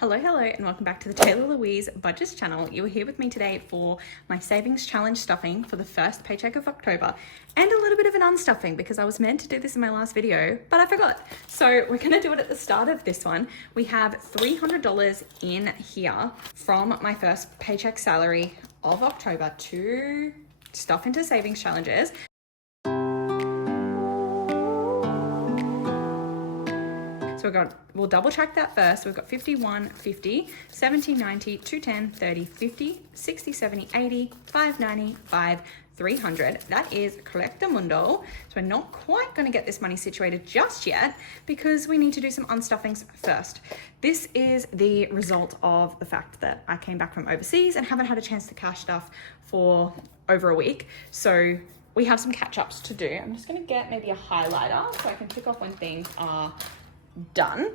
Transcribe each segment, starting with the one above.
Hello, and welcome back to the Taylah Louise Budgets channel. You are here with me today for my savings challenge stuffing for the first paycheck of October and a little bit of an unstuffing because I was meant to do this in my last video, but I forgot. So we're gonna do it at the start of this one. We have $300 in here from my first paycheck salary of October to stuff into savings challenges. So we'll double check that first. We've got 51, 50, 70, 90, 210, 30, 50, 60, 70, 80, 590, 5, 300. That is correctamundo. So we're not quite going to get this money situated just yet because we need to do some unstuffings first. This is the result of the fact that I came back from overseas and haven't had a chance to cash stuff for over a week. So we have some catch-ups to do. I'm just going to get maybe a highlighter so I can tick off when things are done.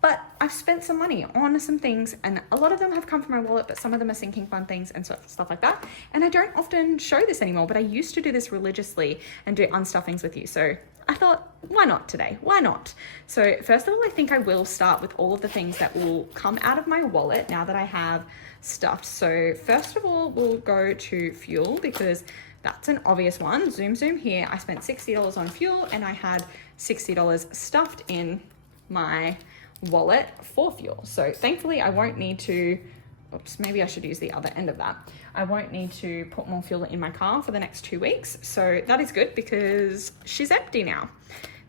But I've spent some money on some things and a lot of them have come from my wallet, but some of them are sinking fund things and stuff like that. And I don't often show this anymore, but I used to do this religiously and do unstuffings with you. So I thought, why not today? Why not? So first of all, I think I will start with all of the things that will come out of my wallet now that I have stuffed. So first of all, we'll go to fuel because that's an obvious one. Zoom here. I spent $60 on fuel and I had $60 stuffed in my wallet for fuel. So thankfully I won't need to, oops, maybe I should use the other end of that. I won't need to put more fuel in my car for the next 2 weeks. So that is good because she's empty now.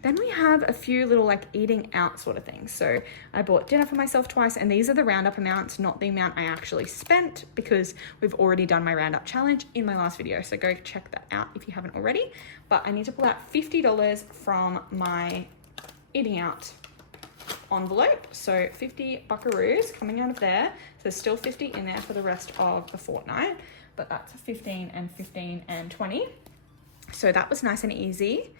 Then we have a few little like eating out sort of things. So I bought dinner for myself twice and these are the roundup amounts, not the amount I actually spent because we've already done my roundup challenge in my last video. So go check that out if you haven't already. But I need to pull out $50 from my eating out envelope. So 50 buckaroos coming out of there. So there's still 50 in there for the rest of the fortnight, but that's 15 and 15 and 20. So that was nice and easy.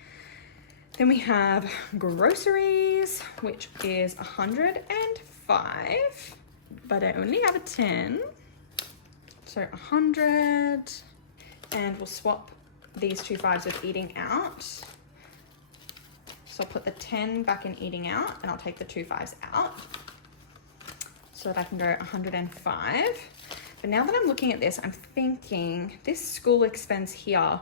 Then we have groceries, which is 105, but I only have a 10. So 100, and we'll swap these two fives with eating out. So I'll put the 10 back in eating out and I'll take the two fives out so that I can go 105. But now that I'm looking at this, I'm thinking this school expense here,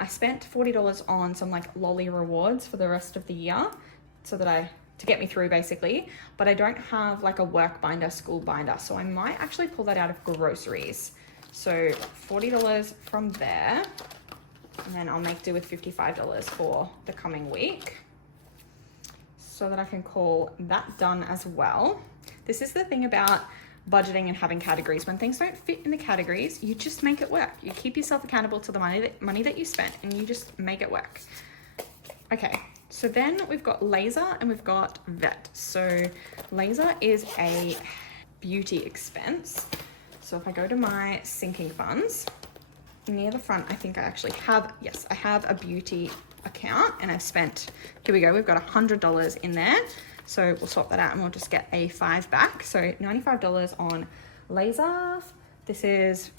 I spent $40 on some like lolly rewards for the rest of the year so that to get me through basically, but I don't have like a work binder, school binder. So I might actually pull that out of groceries. So $40 from there, and then I'll make do with $55 for the coming week so that I can call that done as well. This is the thing about budgeting and having categories. When things don't fit in the categories, you just make it work. You keep yourself accountable to the money that you spent and you just make it work. Okay, so then we've got laser and we've got vet. So laser is a beauty expense. So if I go to my sinking funds, near the front, I think I actually have, yes, I have a beauty account and I've spent, here we go, we've got $100 in there. So we'll swap that out and we'll just get a 5 back. So $95 on laser. This is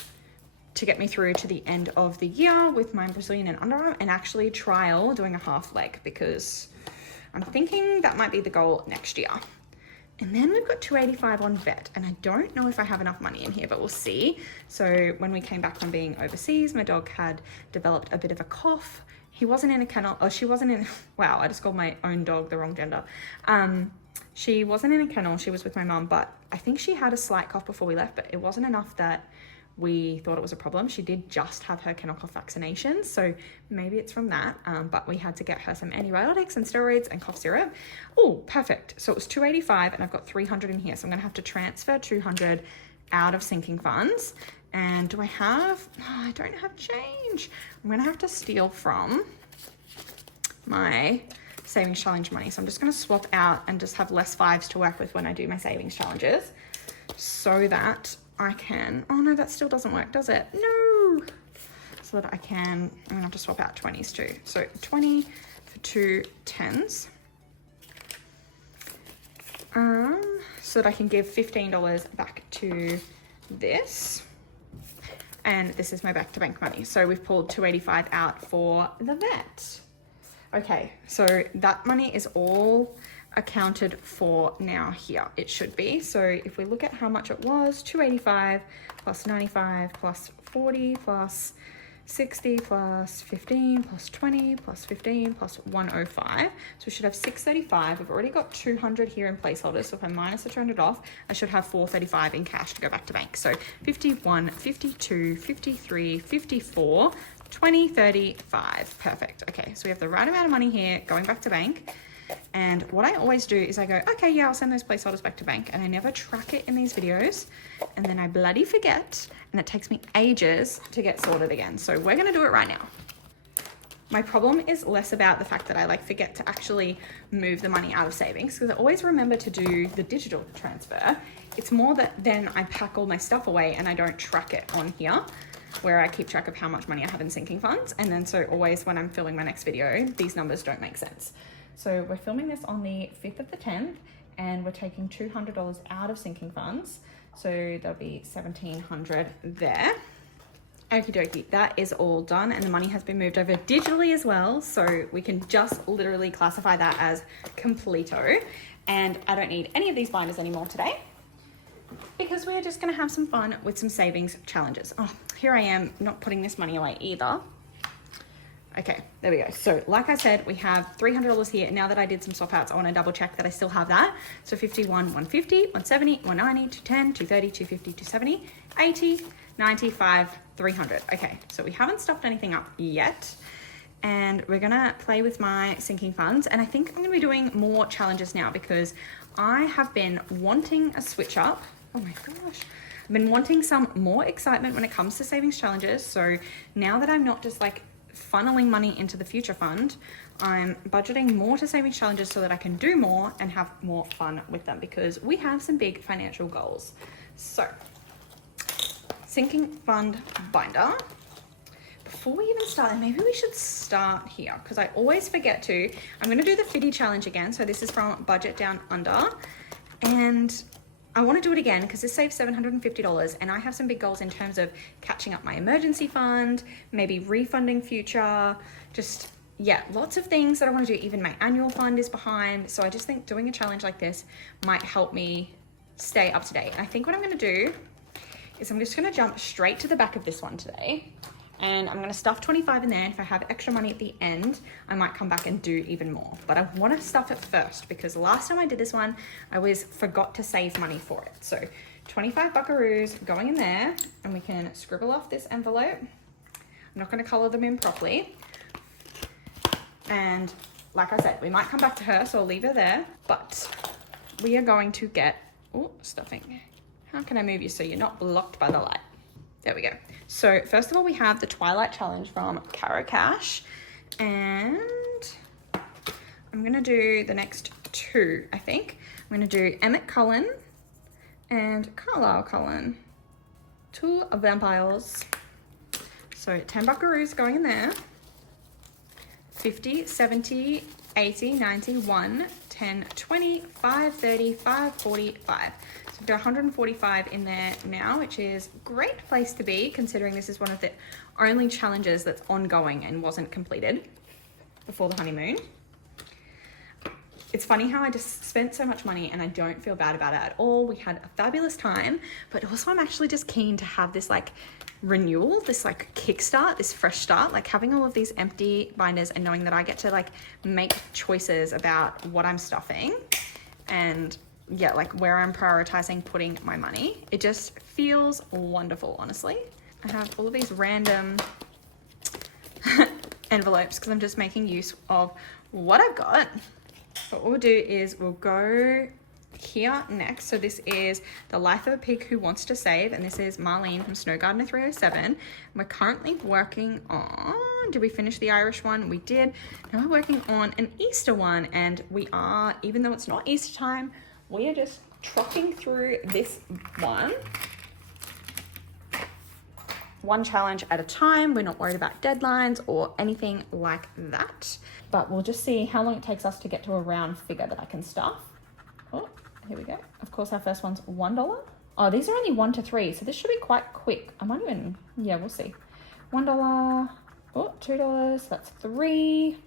to get me through to the end of the year with my Brazilian and underarm and actually trial doing a half leg because I'm thinking that might be the goal next year. And then we've got $285 on vet and I don't know if I have enough money in here, but we'll see. So when we came back from being overseas, my dog had developed a bit of a cough. He wasn't in a kennel, or she wasn't in, wow, I just called my own dog the wrong gender. She wasn't in a kennel, she was with my mum, but I think she had a slight cough before we left, but it wasn't enough that we thought it was a problem. She did just have her kennel cough vaccinations, so maybe it's from that, but we had to get her some antibiotics and steroids and cough syrup. Oh, perfect. So it was $285 and I've got $300 in here, so I'm gonna have to transfer $200 out of sinking funds. And do I have, I don't have change. I'm gonna have to steal from my savings challenge money. So I'm just gonna swap out and just have less fives to work with when I do my savings challenges so that I can, oh no, that still doesn't work, does it? No. So that I can, I'm gonna have to swap out 20s too. So 20 for 2 10s. So that I can give $15 back to this. And this is my back to bank money. So we've pulled $285 out for the vet. Okay, so that money is all accounted for now here. It should be. So if we look at how much it was, 285 plus 95 plus 40 plus 60 plus 15 plus 20 plus 15 plus 105. So we should have 635. We've already got 200 here in placeholders. So if I minus the 200 off, I should have 435 in cash to go back to bank. So 51, 52, 53, 54, 20, 35. Perfect. Okay, so we have the right amount of money here going back to bank. And what I always do is I go, okay, yeah, I'll send those placeholders back to bank. And I never track it in these videos. And then I bloody forget. And it takes me ages to get sorted again. So we're going to do it right now. My problem is less about the fact that I forget to actually move the money out of savings, because I always remember to do the digital transfer. It's more that then I pack all my stuff away and I don't track it on here, where I keep track of how much money I have in sinking funds. And then so always when I'm filming my next video, these numbers don't make sense. So we're filming this on the 5th of the 10th, and we're taking $200 out of sinking funds. So there'll be $1,700 there. Okie dokie, that is all done, and the money has been moved over digitally as well. So we can just literally classify that as completo. And I don't need any of these binders anymore today, because we're just gonna have some fun with some savings challenges. Oh, here I am not putting this money away either. Okay, there we go. So like I said, we have $300 here. Now that I did some swap outs, I want to double check that I still have that. So 51, 150, 170, 190, 210, 230, 250, 270, 80, 95, 300. Okay, so we haven't stuffed anything up yet. And we're gonna play with my sinking funds. And I think I'm gonna be doing more challenges now, because I have been wanting a switch up. Oh my gosh. I've been wanting some more excitement when it comes to savings challenges. So now that I'm not just funneling money into the future fund, I'm budgeting more to savings challenges so that I can do more and have more fun with them, because we have some big financial goals. So, sinking fund binder. Before we even start, maybe we should start here, because I always forget to. I'm going to do the fiddy challenge again. So this is from Budget Down Under, and I want to do it again because this saves $750, and I have some big goals in terms of catching up my emergency fund, maybe refunding future, just, yeah, lots of things that I want to do. Even my annual fund is behind. So I just think doing a challenge like this might help me stay up to date. And I think what I'm going to do is I'm just going to jump straight to the back of this one today. And I'm going to stuff 25 in there. And if I have extra money at the end, I might come back and do even more. But I want to stuff it first, because last time I did this one, I always forgot to save money for it. So 25 buckaroos going in there, and we can scribble off this envelope. I'm not going to color them in properly. And like I said, we might come back to her, so I'll leave her there. But we are going to get, oh, stuffing. How can I move you so you're not blocked by the light? There we go. So first of all, we have the Twilight Challenge from Caro Cash, and I'm gonna do the next two, I think. I'm gonna do Emmett Cullen and Carlisle Cullen. Two vampires. So 10 buckaroos going in there. 50, 70, 80, 90, 1, 10, 20, 5, 30, 5, 45. So we've got 145 in there now, which is a great place to be, considering this is one of the only challenges that's ongoing and wasn't completed before the honeymoon. It's funny how I just spent so much money and I don't feel bad about it at all. We had a fabulous time, but also I'm actually just keen to have this renewal, this kickstart, this fresh start, having all of these empty binders and knowing that I get to make choices about what I'm stuffing and yeah, where I'm prioritizing putting my money. It just feels wonderful, honestly. I have all of these random envelopes because I'm just making use of what I've got. What we'll do is we'll go here next. So this is The Life of a Pig Who Wants to Save, and this is Marlene from Snow Gardener 307. We're currently working on, did we finish the Irish one? We did. Now we're working on an Easter one, and we are, even though it's not Easter time, we are just trucking through this one challenge at a time. We're not worried about deadlines or anything like that, but we'll just see how long it takes us to get to a round figure that I can stuff. Oh, here we go. Of course, our first one's $1. Oh, these are only 1 to 3, so this should be quite quick. I might even, yeah, we'll see. $1, oh, $2, that's 3.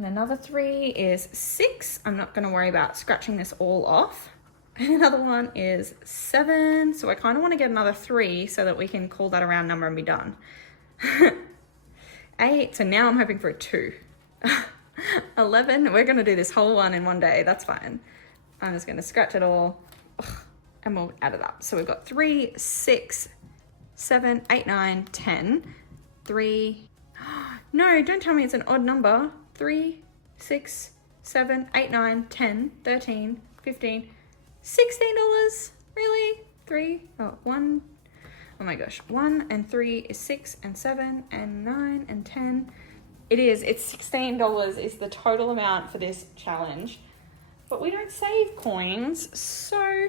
And another 3 is 6. I'm not going to worry about scratching this all off. And another one is 7. So I kind of want to get another 3 so that we can call that a round number and be done. 8. So now I'm hoping for a 2. 11. We're going to do this whole one in one day. That's fine. I'm just going to scratch it all and we'll add it up. So we've got 3, 6, 7, 8, 9, 10. 3. No, don't tell me it's an odd number. 3, 6, 7, 8, 9, 10, 13, 15, $16. Really? 3, 1. Oh my gosh. 1 and 3 is 6 and 7 and 9 and 10. It is. It's $16 is the total amount for this challenge. But we don't save coins, so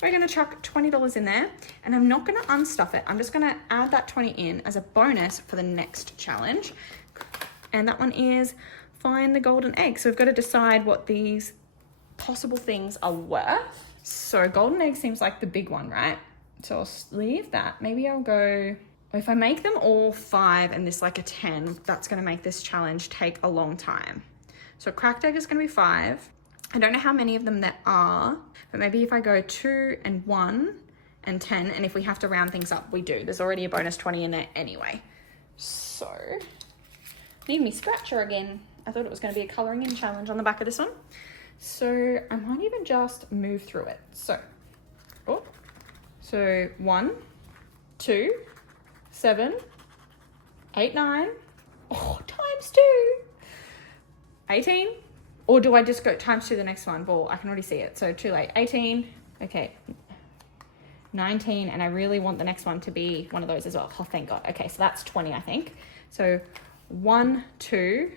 we're going to chuck $20 in there. And I'm not going to unstuff it. I'm just going to add that 20 in as a bonus for the next challenge. And that one is find the golden egg. So we've got to decide what these possible things are worth. So golden egg seems like the big one, right? So I'll leave that. Maybe I'll go, if I make them all 5 and this like a 10, that's going to make this challenge take a long time. So cracked egg is going to be 5. I don't know how many of them there are, but maybe if I go 2 and 1 and 10, and if we have to round things up, we do. There's already a bonus 20 in there anyway. So, need me scratcher again. I thought it was going to be a colouring in challenge on the back of this one. So I might even just move through it. So 1, 2, 7, 8, 9, times 2, 18. Or do I just go times 2 the next one? Well, I can already see it, so too late. 18, okay, 19, and I really want the next one to be one of those as well. Oh, thank God. Okay, so that's 20, I think. So 1, 2,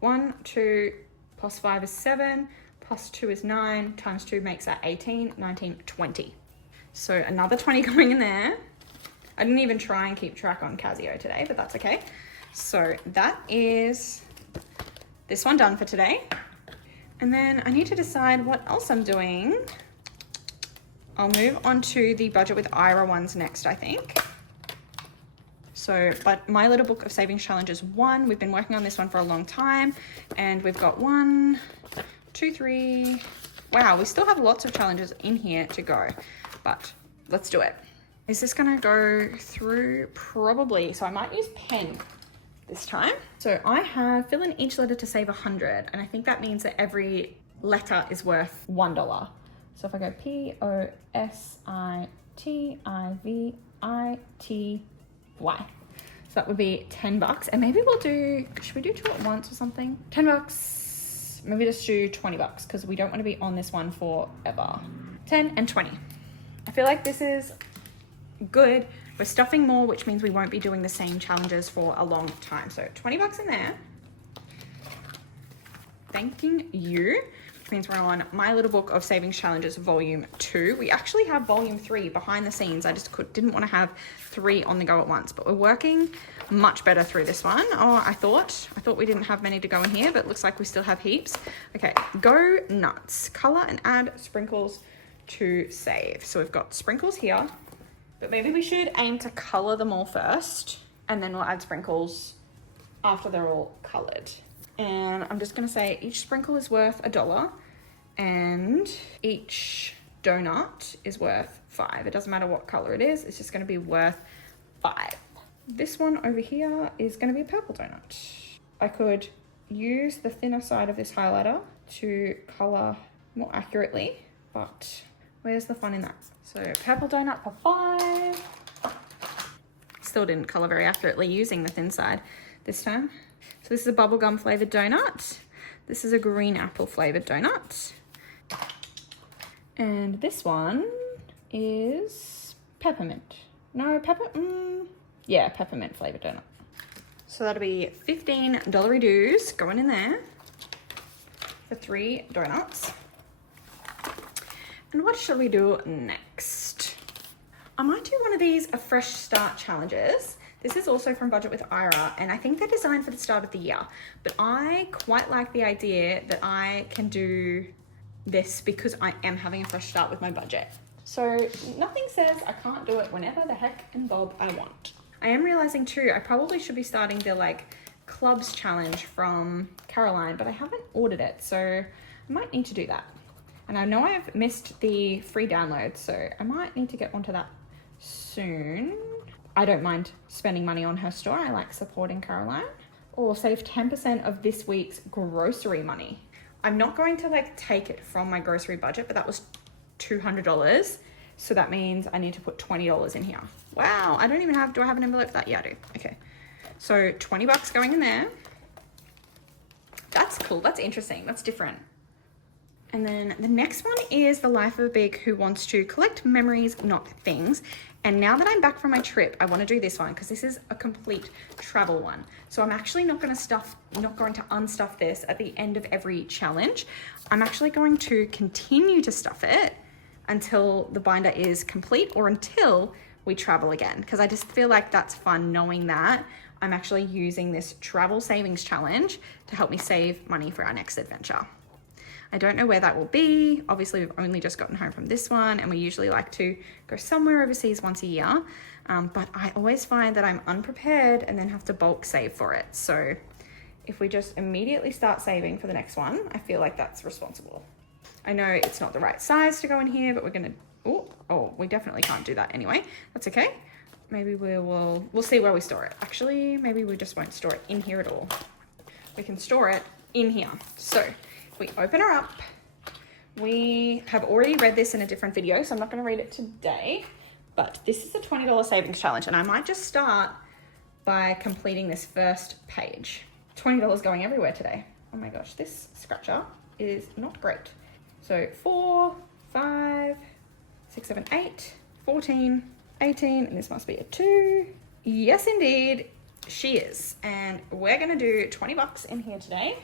1, 2, plus 5 is 7, plus 2 is 9, times 2 makes that 18, 19, 20. So another 20 going in there. I didn't even try and keep track on Casio today, but that's okay. So that is this one done for today. And then I need to decide what else I'm doing. I'll move on to the budget with Ira ones next, I think. So, but my little book of savings challenges 1, we've been working on this one for a long time, and we've got 1, 2, 3. Wow, we still have lots of challenges in here to go, but let's do it. Is this gonna go through? Probably, so I might use pen this time. So I have fill in each letter to save 100, and I think that means that every letter is worth $1. So if I go POSITIVITY, so that would be $10. And maybe we'll do, should we do 2 at once or something? $10, maybe just do $20 because we don't want to be on this one forever. 10 and 20. I feel like this is good. We're stuffing more, which means we won't be doing the same challenges for a long time. So $20 in there. Thanking you, which means we're on My Little Book of Savings Challenges Volume 2. We actually have Volume 3 behind the scenes. I just didn't want to have 3 on the go at once, but we're working much better through this one. Oh, I thought we didn't have many to go in here, but it looks like we still have heaps. Okay, go nuts. Color and add sprinkles to save. So we've got sprinkles here. But maybe we should aim to color them all first, and then we'll add sprinkles after they're all colored. And I'm just gonna say each sprinkle is worth $1, and each donut is worth 5. It doesn't matter what color it is, it's just gonna be worth 5. This one over here is gonna be a purple donut. I could use the thinner side of this highlighter to color more accurately, but where's the fun in that? So purple donut for 5. Still didn't color very accurately using the thin side this time. So this is a bubblegum flavored donut. This is a green apple flavored donut. And this one is peppermint. No, yeah, peppermint flavored donut. So that'll be $15 dues going in there for 3 donuts. And what shall we do next? I might do one of these fresh start challenges. This is also from Budget with Ira, and I think they're designed for the start of the year. But I quite like the idea that I can do this because I am having a fresh start with my budget. So nothing says I can't do it whenever the heck and bob I want. I am realizing too, I probably should be starting to like clubs challenge from Caroline, but I haven't ordered it, so I might need to do that. And I know I've missed the free download, so I might need to get onto that soon. I don't mind spending money on her store. I like supporting Caroline. Or save 10% of this week's grocery money. I'm not going to like take it from my grocery budget, but that was $200. So that means I need to put $20 in here. Wow, I don't even have, do I have an envelope for that? Yeah, I do. Okay. So 20 bucks going in there. That's cool. That's interesting. That's different. And then the next one is the Life of a Big who wants to collect memories, not things. And now that I'm back from my trip, I want to do this one because this is a complete travel one. So I'm actually not going to unstuff this at the end of every challenge. I'm actually going to continue to stuff it until the binder is complete or until we travel again. Because I just feel like that's fun knowing that I'm actually using this travel savings challenge to help me save money for our next adventure. I don't know where that will be. Obviously, we've only just gotten home from this one and we usually like to go somewhere overseas once a year. But I always find that I'm unprepared and then have to bulk save for it. So if we just immediately start saving for the next one, I feel like that's responsible. I know it's not the right size to go in here, but we're gonna, oh, we definitely can't do that anyway. That's okay. Maybe we'll see where we store it. Actually, maybe we just won't store it in here at all. We can store it in here. So we open her up. We have already read this in a different video, so I'm not going to read it today, but this is a $20 savings challenge, and I might just start by completing this first page. $20 going everywhere today. Oh my gosh, this scratcher is not great. So 4, 5, 6, 7, 8, 14, 18, and this must be a 2. Yes, indeed, she is. And we're going to do 20 bucks in here today.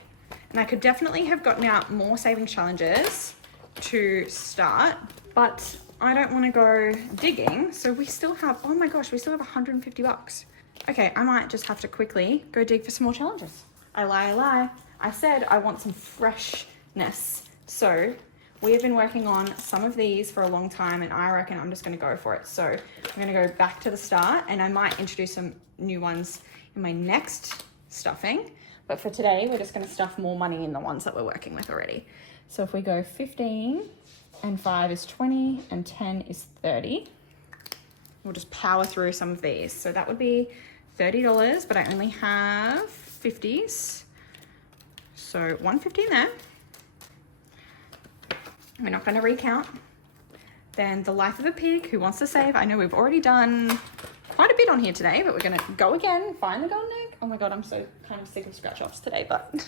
And I could definitely have gotten out more savings challenges to start, but I don't want to go digging. So we still have, oh my gosh, we still have 150 bucks. Okay, I might just have to quickly go dig for some more challenges. I lie. I said I want some freshness. So we have been working on some of these for a long time and I reckon I'm just going to go for it. So I'm going to go back to the start and I might introduce some new ones in my next stuffing. But for today, we're just going to stuff more money in the ones that we're working with already. So if we go 15 and 5 is 20 and 10 is 30, we'll just power through some of these. So that would be $30, but I only have 50s. So 150 in there. We're not going to recount. Then the Life of a Pig who wants to save. I know we've already done quite a bit on here today, but we're going to go again, find the golden egg. Oh my God, I'm so kind of sick of scratch offs today, but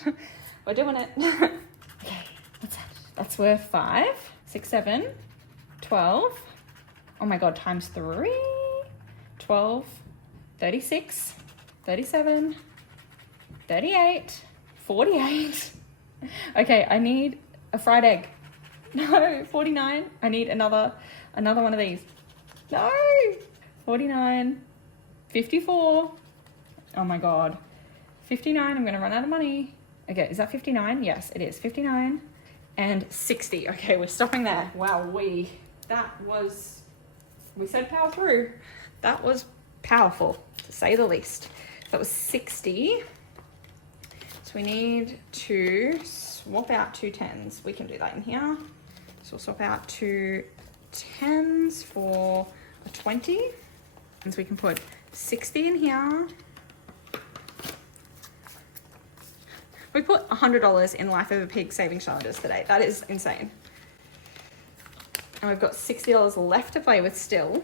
we're doing it. Okay, what's that? That's worth 5, 6, 7, 12. Oh my God, times 3, 12, 36, 37, 38, 48. Okay, I need a fried egg. No, 49. I need another one of these. No, 49, 54. Oh my God, 59. I'm gonna run out of money. Okay, is that 59? Yes, it is 59 and 60. Okay, we're stopping there. Wow, we said power through. That was powerful, to say the least. That was 60. So we need to swap out 2 10s. We can do that in here. So we'll swap out 2 10s for a 20. And so we can put 60 in here. We put $100 in Life of a Pig savings challenges today. That is insane. And we've got $60 left to play with still.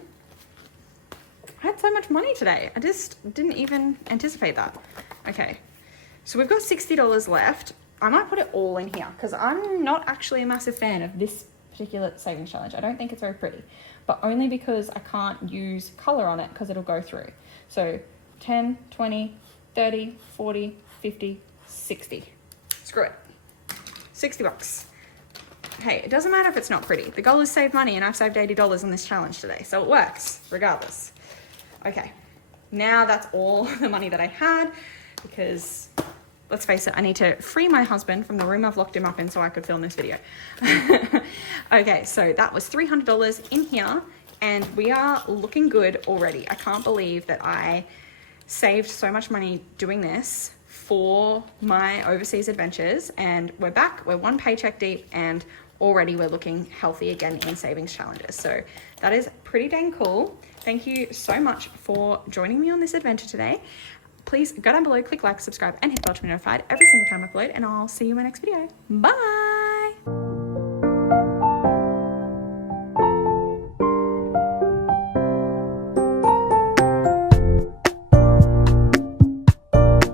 I had so much money today. I just didn't even anticipate that. Okay, so we've got $60 left. I might put it all in here because I'm not actually a massive fan of this particular savings challenge. I don't think it's very pretty, but only because I can't use color on it because it'll go through. So 10, 20, 30, 40, 50, 60. Screw it. 60 bucks. Hey, it doesn't matter if it's not pretty. The goal is save money, and I've saved $80 on this challenge today, so it works regardless. Okay, now that's all the money that I had because, let's face it, I need to free my husband from the room I've locked him up in so I could film this video. Okay, so that was $300 in here, and we are looking good already. I can't believe that I saved so much money doing this for my overseas adventures, and we're back. We're 1 paycheck deep, and already we're looking healthy again in savings challenges. So that is pretty dang cool. Thank you so much for joining me on this adventure today. Please go down below, click like, subscribe, and hit the bell to be notified every single time I upload, and I'll see you in my next video. Bye.